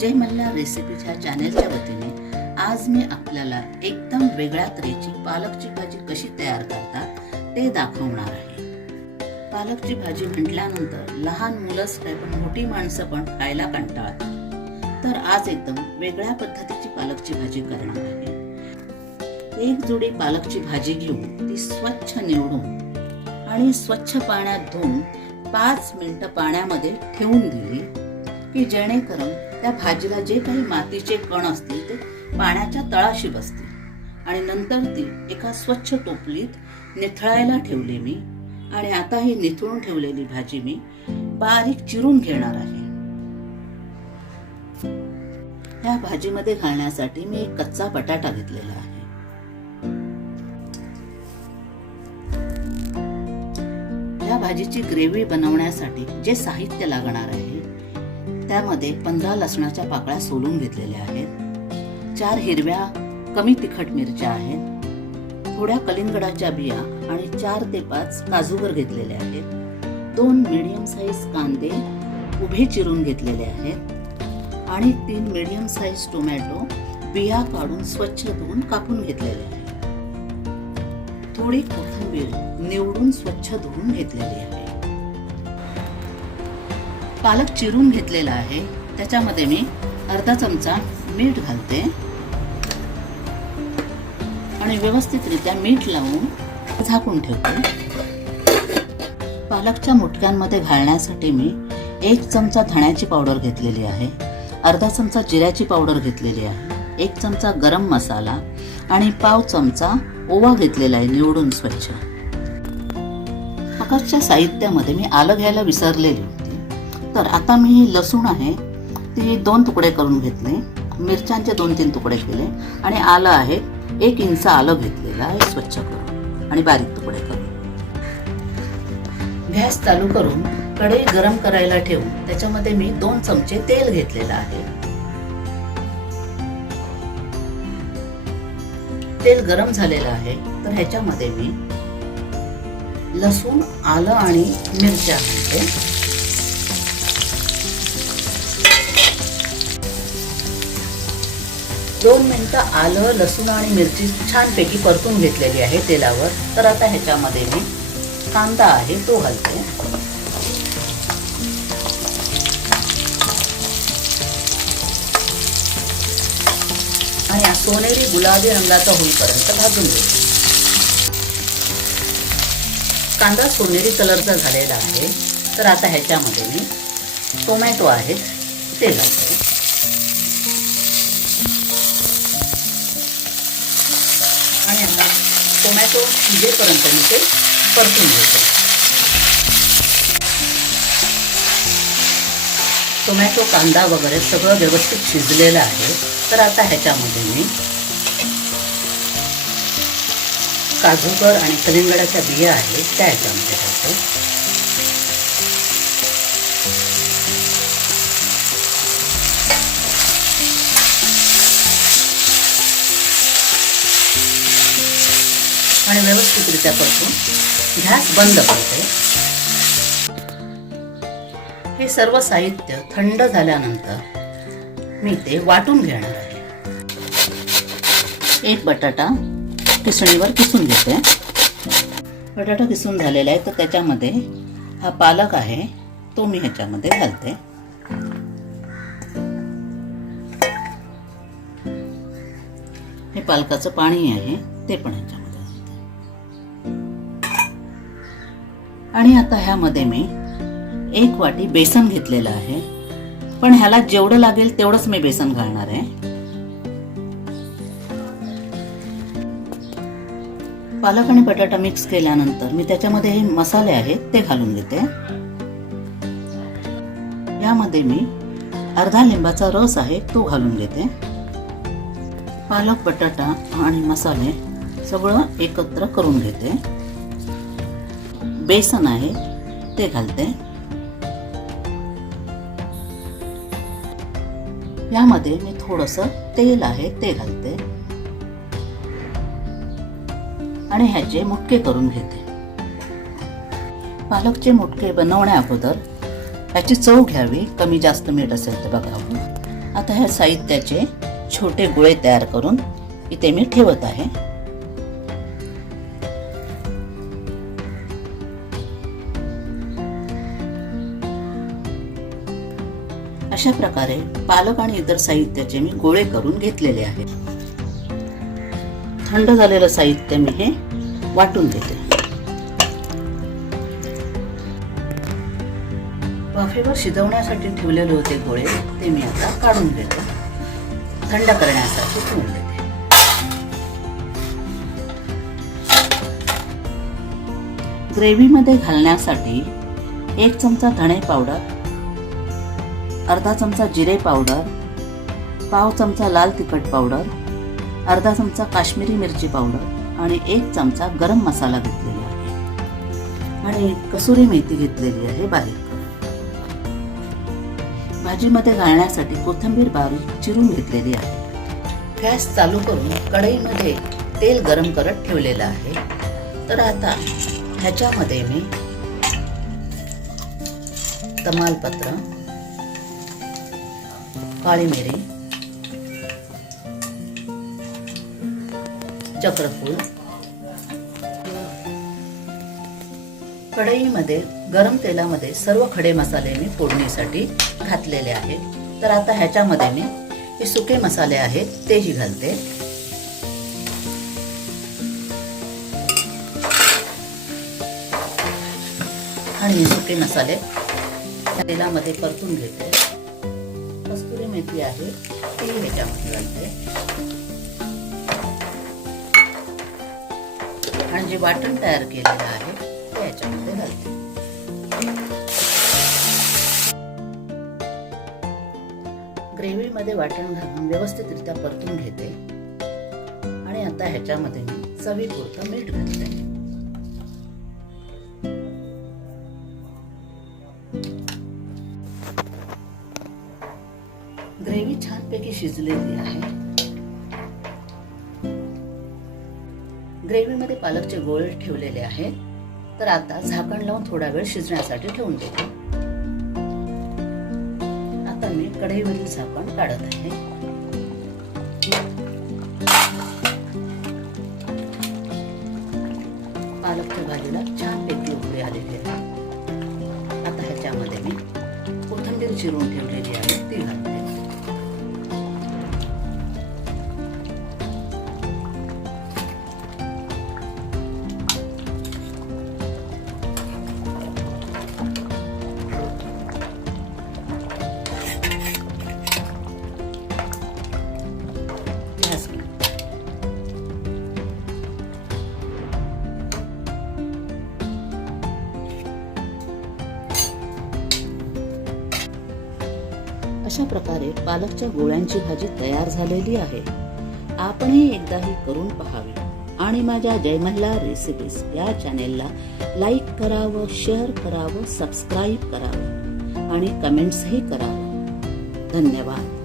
जय मल्हार रेसिपीच्या चॅनेलच्या वतीने आज मी आपल्याला एकदम वेगळ्या तऱ्हेची पालकची भाजी कशी तयार करतात ते दाखवणार आहे. पालकची भाजी म्हटल्यानंतर लहान मुलंच काय पण मोठी माणसं पण खायला कंटाळतात. तर आज एकदम वेगळ्या पद्धतीची पालकची भाजी करणार आहे. एक जोडी पालकची भाजी घेऊन ती स्वच्छ निवडून आणि स्वच्छ पाण्यात धुवून पाच मिनिटं पाण्यामध्ये ठेवून दिली की जेणेकरून त्या भाजीला जे काही मातीचे कण असतील ते पाण्याच्या तळाशी बसतील. आणि नंतर ती एका स्वच्छ टोपलीत निथळायला ठेवली मी. आणि आता ही निथळून ठेवलेली भाजी मी बारीक चिरून घेणार आहे. या भाजीमध्ये घालण्यासाठी मी एक कच्चा बटाटा घेतलेला आहे. या भाजीची ग्रेव्ही बनवण्यासाठी जे साहित्य लागणार आहे त्यामध्ये पंधरा लसणाच्या पाकळ्या सोलून घेतलेल्या आहेत. चार हिरव्या कमी तिखट मिरच्या आहेत. थोड्या कलिंगडाच्या बिया आणि चार ते पाच काजूवर घेतलेले आहेत. दोन मिडियम साईज कांदे उभे चिरून घेतलेले आहेत. आणि तीन मिडियम साईज टोमॅटो बिया काढून स्वच्छ धुवून कापून घेतलेले आहेत. थोडी कोथिंबीर निवडून स्वच्छ धुवून घेतलेली आहे. पालक चिरून घेतलेला आहे. त्याच्यामध्ये मी अर्धा चमचा मीठ घालते. आणि व्यवस्थितरित्या मीठ लावून झाकून ठेवते. पालकच्या मुटक्यांमध्ये घालण्यासाठी मी एक चमचा धण्याची पावडर घेतलेली आहे. अर्धा चमचा जिऱ्याची पावडर घेतलेली आहे. एक चमचा गरम मसाला आणि पाव चमचा ओवा घेतलेला आहे निवडून स्वच्छ. आकाशच्या साहित्यामध्ये मी आलं घ्यायला विसरलेली. तर आता मी लसूण आहे ती दोन तुकडे करून घेतले. मिरच्यांचे दोन तीन तुकडे केले. आणि आलं आहे एक इंच आलं घेतलेलं आहे स्वच्छ करून. आणि बारीक तुकडे करून. गॅस चालू करून कढई गरम करायला ठेवून त्याच्यामध्ये मी दोन चमचे तेल घेतलेलं आहे. तेल गरम झालेलं आहे तर ह्याच्यामध्ये मी लसूण आलं आणि मिरच्या घालते दोन मिनटं आलं लसूण आणि मिरची छानपैकी परतून घेतलेली आहे तेलावर. तर आता ह्याच्यामध्ये मी कांदा आहे तो घालते. आणि सोनेरी गुलाबी रंगाचा होईपर्यंत भाजून घेते. कांदा सोनेरी कलरचा झालेला आहे. तर आता ह्याच्यामध्ये मी टोमॅटो आहे ते घालते. टोमॅटो शिजेपर्यंत मी ते परतून घेते. टोमॅटो कांदा वगैरे सगळं व्यवस्थित शिजलेलं आहे. तर आता ह्याच्यामध्ये मी काजूकर आणि कलिंगडाच्या बिया आहेत त्या ह्याच्यामध्ये घालतो व्यवस्थितरित्या परतून गॅस बंद करते. हे सर्व साहित्य थंड झाल्यानंतर मी ते वाटून घेणार आहे. एक बटाटा किसणीवर किसून घेते. बटाटा किसून झालेला आहे तर त्याच्यामध्ये हा पालक आहे तो मी ह्याच्यामध्ये घालते. हे पालकाचं पाणी आहे ते पण ह्याच्यामध्ये. आणि आता ह्यामध्ये मी एक वाटी बेसन घेतलेलं आहे. पण ह्याला जेवढं लागेल तेवढंच मी बेसन घालणार आहे. पालक आणि बटाटा मिक्स केल्यानंतर मी त्याच्यामध्ये हे मसाले आहेत ते घालून घेते. यामध्ये मी अर्धा लिंबाचा रस आहे तो घालून घेते. पालक बटाटा आणि मसाले सगळं एकत्र करून घेते. बेसन आहे ते घालते. यामध्ये मी थोडस तेल आहे ते घालते. आणि ह्याचे मुटके करून घेते. पालकचे मुटके बनवण्या अगोदर ह्याची चव घ्यावी कमी जास्त मीठ असेल तर बघावं आता ह्या साहित्याचे छोटे गोळे तयार करून इथे मी ठेवत आहे. अशा प्रकारे पालक आणि इतर साहित्याचे मी गोळे करून घेतलेले आहेत थंड झालेलं साहित्य मी हे वाटून घेते वाफेवर शिजवण्यासाठी ठेवलेले होते गोळे ते मी आता काढून घेते. थंड करण्यासाठी ठेवून देते. ग्रेव्हीमध्ये घालण्यासाठी एक चमचा धणे पावडर अर्धा चमचा जिरे पावडर पाव चमचा लाल तिखट पावडर अर्धा चमचा काश्मीरी मिरची पावडर आणि एक चमचा गरम मसाला घेतलेला आहे. आणि कसुरी मेथी घेतलेली आहे बारीक. भाजीमध्ये घालण्यासाठी कोथिंबीर बारीक चिरून घेतलेली आहे. गॅस चालू करून कढईमध्ये तेल गरम करत ठेवलेलं आहे. तर आता ह्याच्यामध्ये मी तमालपत्र काळी मिरी चक्रफूल कढईमध्ये गरम तेलामध्ये सर्व खडे मसाले मी फोडणीसाठी घातलेले आहेत. तर आता ह्याच्यामध्ये मी हे सुके मसाले आहेत तेही घालते. आणि हे सुके मसाले तेलामध्ये परतून घेते. मेथी आहे ती ह्याच्यामध्ये घालते. आणि जे वाटण तयार केलेलं आहे ते ह्याच्यामध्ये घालते. ग्रेव्हीमध्ये वाटण घालून व्यवस्थितरित्या परतून घेते. आणि आता ह्याच्यामध्ये मी चवीपुरतं मीठ घालते. ग्रेव्ही छानपैकी शिजलेली आहे. ग्रेव्हीमध्ये पालकचे गोळे ठेवलेले आहेत. तर आता झाकण लावून थोडा वेळ शिजण्यासाठी ठेवून देते. आता मी कढईवरील झाकण काढत आहे. पालकच्या भाजीला छानपैकी उभे आलेली आहे. आता ह्याच्यामध्ये मी कोथिंबीर चिरून ठेवलेली आहे ती घालते. अशा प्रकारे पालकच्या गोळ्यांची भाजी तयार झालेली आहे. आपणही एकदा ही करून पहावी. आणि माझ्या जयमल्ला रेसिपीज या चॅनेलला लाईक करावं शेअर करावं सबस्क्राईब करावं. आणि कमेंट्सही करावं. धन्यवाद.